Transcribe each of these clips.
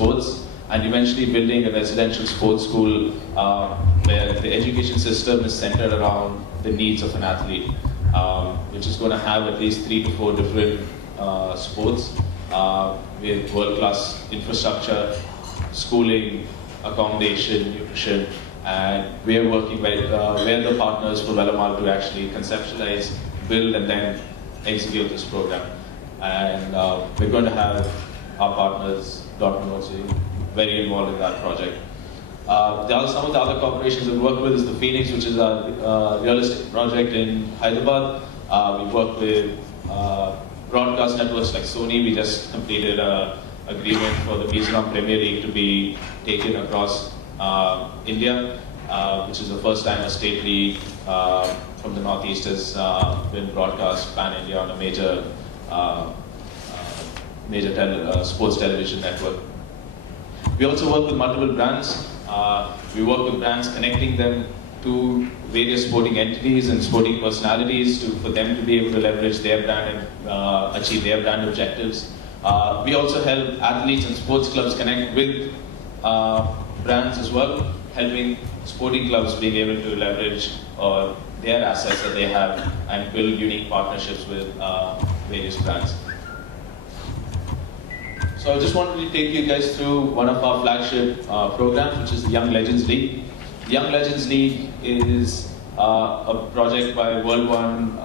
sports, and eventually building a residential sports school where the education system is centered around the needs of an athlete, which is going to have at least 3 to 4 different sports with world-class infrastructure, schooling, accommodation, nutrition, and we are working with we're the partners for World1 to actually conceptualize, build, and then execute this program. And we're going to have our partners, Dortmund, also very involved in that project. Some of the other corporations we work with is the Phoenix, which is a real estate project in Hyderabad. We work with broadcast networks like Sony. We just completed an agreement for the Mizoram Premier League to be taken across India, which is the first time a state league from the Northeast has been broadcast pan-India on a major sports television network. We also work with multiple brands. We work with brands, connecting them to various sporting entities and sporting personalities for them to be able to leverage their brand and achieve their brand objectives. We also help athletes and sports clubs connect with brands as well, helping sporting clubs being able to leverage their assets that they have and build unique partnerships with various brands. So I just wanted to take you guys through one of our flagship programs, which is the Young Legends League. The Young Legends League is a project by World1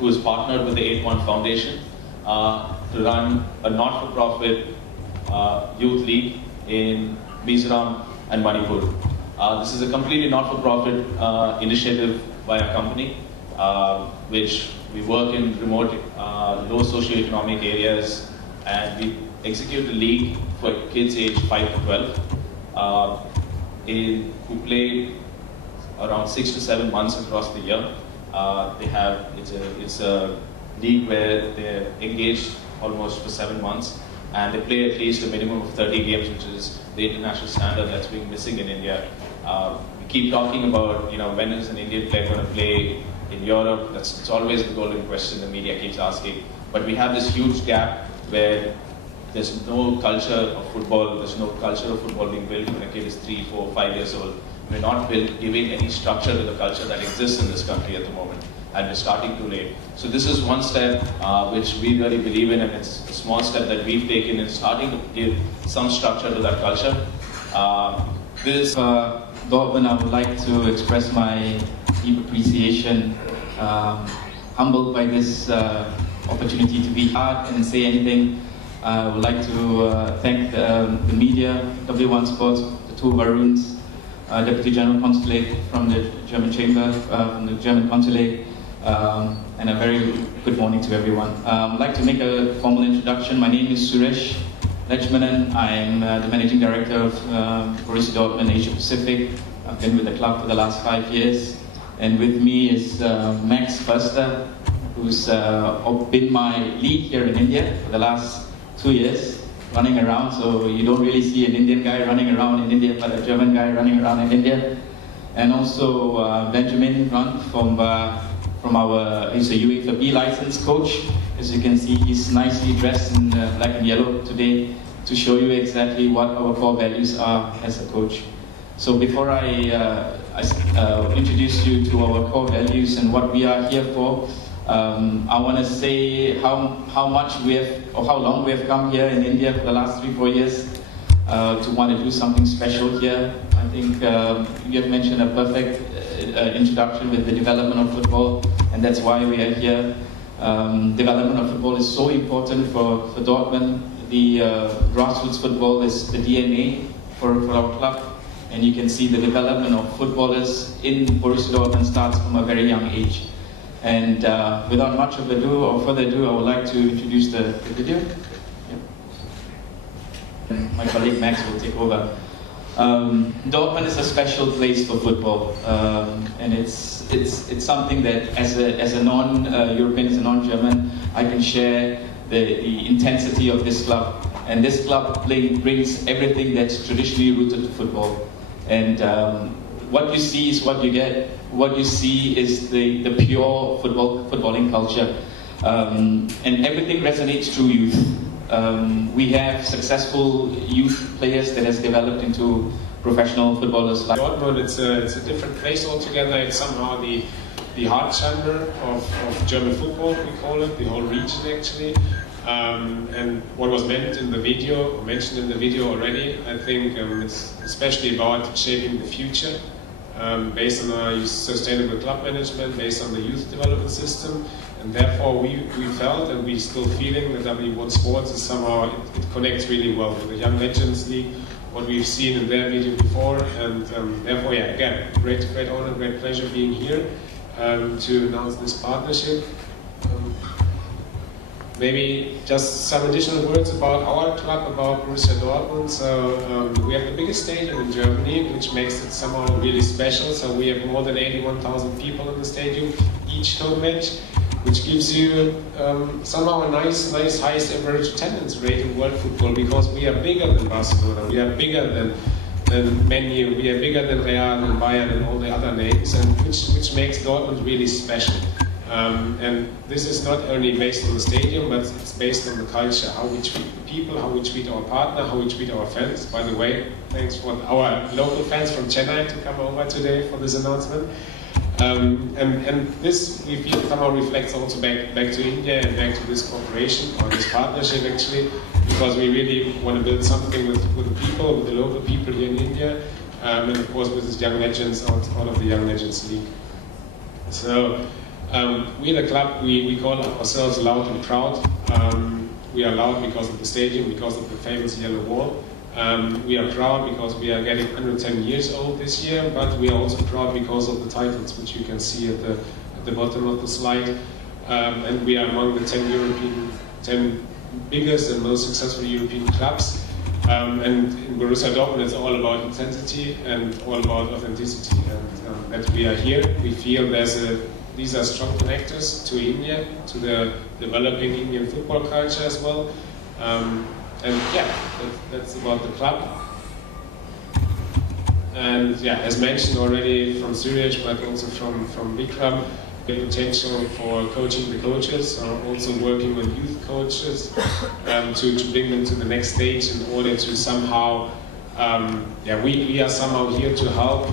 who is partnered with the 8-1 Foundation to run a not-for-profit youth league in Mizoram and Manipur. This is a completely not-for-profit initiative by our company, which we work in remote, low socioeconomic areas, and we execute the league for kids aged 5 to 12 who play around 6 to 7 months across the year. It's a league where they're engaged almost for 7 months, and they play at least a minimum of 30 games, which is the international standard that's been missing in India. We keep talking about, when is an Indian player going to play in Europe? It's always the golden question the media keeps asking. But we have this huge gap where there's no culture of football, there's no culture of football being built when a kid is 3, 4, 5 years old. We're not giving any structure to the culture that exists in this country at the moment, and we're starting too late. So this is one step which we really believe in, and it's a small step that we've taken in starting to give some structure to that culture. Dortmund, I would like to express my deep appreciation, humbled by this opportunity to be part and say anything. I would like to thank the media, W1 Sports, the two Varuns, Deputy General Consulate from the German Chamber, from the German Consulate, and a very good morning to everyone. I'd like to make a formal introduction. My name is Suresh Lechmanan. I'm the Managing Director of Borussia Dortmund Asia Pacific. I've been with the club for the last 5 years. And with me is Max Förster, who's been my lead here in India for the last 2 years, running around. So you don't really see an Indian guy running around in India, but a German guy running around in India. And also Benjamin Run he's a UEFA B licensed coach. As you can see, he's nicely dressed in black and yellow today to show you exactly what our core values are as a coach. So before I introduce you to our core values and what we are here for, I want to say how much we have, or how long we have come here in India for the last 3-4 years to want to do something special here. I think you have mentioned a perfect introduction with the development of football, and that's why we are here. Development of football is so important for Dortmund. The grassroots football is the DNA for our club, and you can see the development of footballers in Borussia Dortmund starts from a very young age. And without much of ado or further ado, I would like to introduce the video. Yep. And my colleague Max will take over. Dortmund is a special place for football, and it's something that as a non-European, as a non-German, I can share the intensity of this club. And this club brings everything that's traditionally rooted to football. And what you see is what you get. What you see is the pure footballing culture, and everything resonates through youth. We have successful youth players that has developed into professional footballers. Dortmund, it's a different place altogether. It's somehow the heart chamber of German football, we call it, the whole region actually. And what was mentioned in the video already, I think it's especially about shaping the future, based on our sustainable club management, based on the youth development system, and therefore we felt, and we still feeling, that W1 Sports is somehow, it connects really well with the Young Legends League, what we've seen in their video before, and therefore, yeah, again, great honor, great pleasure being here to announce this partnership. Maybe just some additional words about our club, about Borussia Dortmund. So we have the biggest stadium in Germany, which makes it somehow really special. So we have more than 81,000 people in the stadium, each home match, which gives you somehow a nice highest average attendance rate in world football, because we are bigger than Barcelona, we are bigger than Man U, we are bigger than Real and Bayern and all the other names, and which makes Dortmund really special. And this is not only based on the stadium, but it's based on the culture, how we treat the people, how we treat our partner, how we treat our fans. By the way, thanks for our local fans from Chennai to come over today for this announcement. And this, we feel, somehow reflects also back to India and back to this cooperation, or this partnership actually, because we really want to build something with the people, with the local people here in India, and of course with this Young Legends, out of the Young Legends League. So, we the club, we call ourselves loud and proud. We are loud because of the stadium, because of the famous yellow wall. We are proud because we are getting 110 years old this year, but we are also proud because of the titles, which you can see at the bottom of the slide. And we are among the 10 biggest and most successful European clubs. And in Borussia Dortmund, it's all about intensity and all about authenticity. And that we are here, we feel these are strong connectors to India, to the developing Indian football culture as well. And yeah, that's about the club. And yeah, as mentioned already from Suresh, but also from Vikram, the potential for coaching the coaches, so also working with youth coaches to bring them to the next stage in order to somehow, we are somehow here to help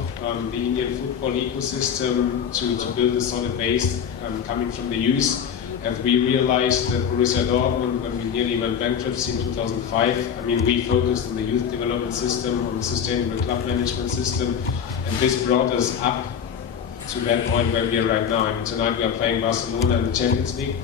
the Indian football ecosystem to build a solid base coming from the youth. And we realized that Borussia Dortmund, when we nearly went bankrupt in 2005, I mean, we focused on the youth development system, on the sustainable club management system, and this brought us up to that point where we are right now. I mean, tonight we are playing Barcelona in the Champions League,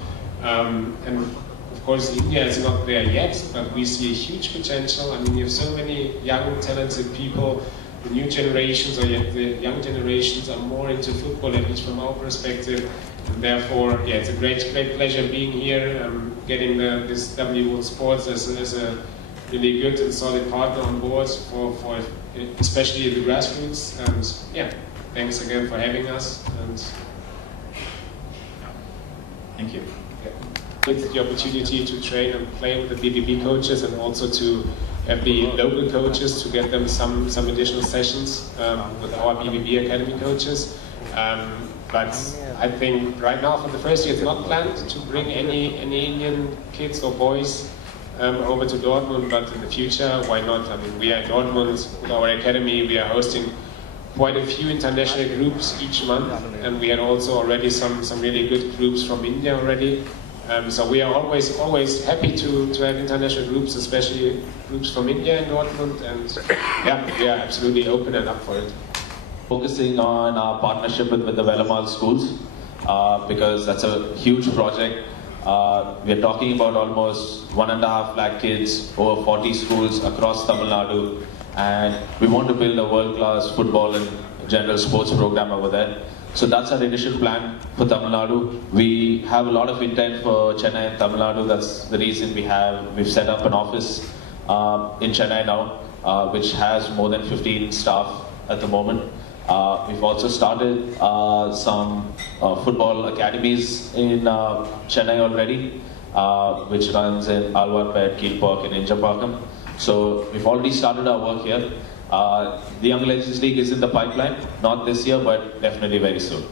and of course India is not there yet, but we see a huge potential. I mean, you have so many young, talented people. The new generations, or the young generations, are more into football, at least from our perspective. And therefore, yeah, it's a great pleasure being here, getting this W1 Sports as a really good and solid partner on board for especially the Grassroots. And yeah, thanks again for having us. And thank you. Yeah, it's the opportunity to train and play with the BBB coaches, and also to have the local coaches, to get them some additional sessions with our BBB Academy coaches. But I think right now, for the first year, it's not planned to bring any Indian kids or boys over to Dortmund, but in the future, why not? I mean, we are at Dortmund with our academy, we are hosting quite a few international groups each month, and we had also already some really good groups from India already. So we are always happy to have international groups, especially groups from India in Dortmund, and yeah, we are absolutely open and up for it. Focusing on our partnership with the World1 schools, because that's a huge project. We're talking about almost 1.5 lakh kids, over 40 schools across Tamil Nadu, and we want to build a world-class football and general sports program over there. So that's our initial plan for Tamil Nadu. We have a lot of intent for Chennai and Tamil Nadu. That's the reason we've set up an office in Chennai now, which has more than 15 staff at the moment. We've also started some football academies in Chennai already, which runs in Alwarpet, Keelpark and Injapakkam. So we've already started our work here. The Young Legends League is in the pipeline, not this year, but definitely very soon.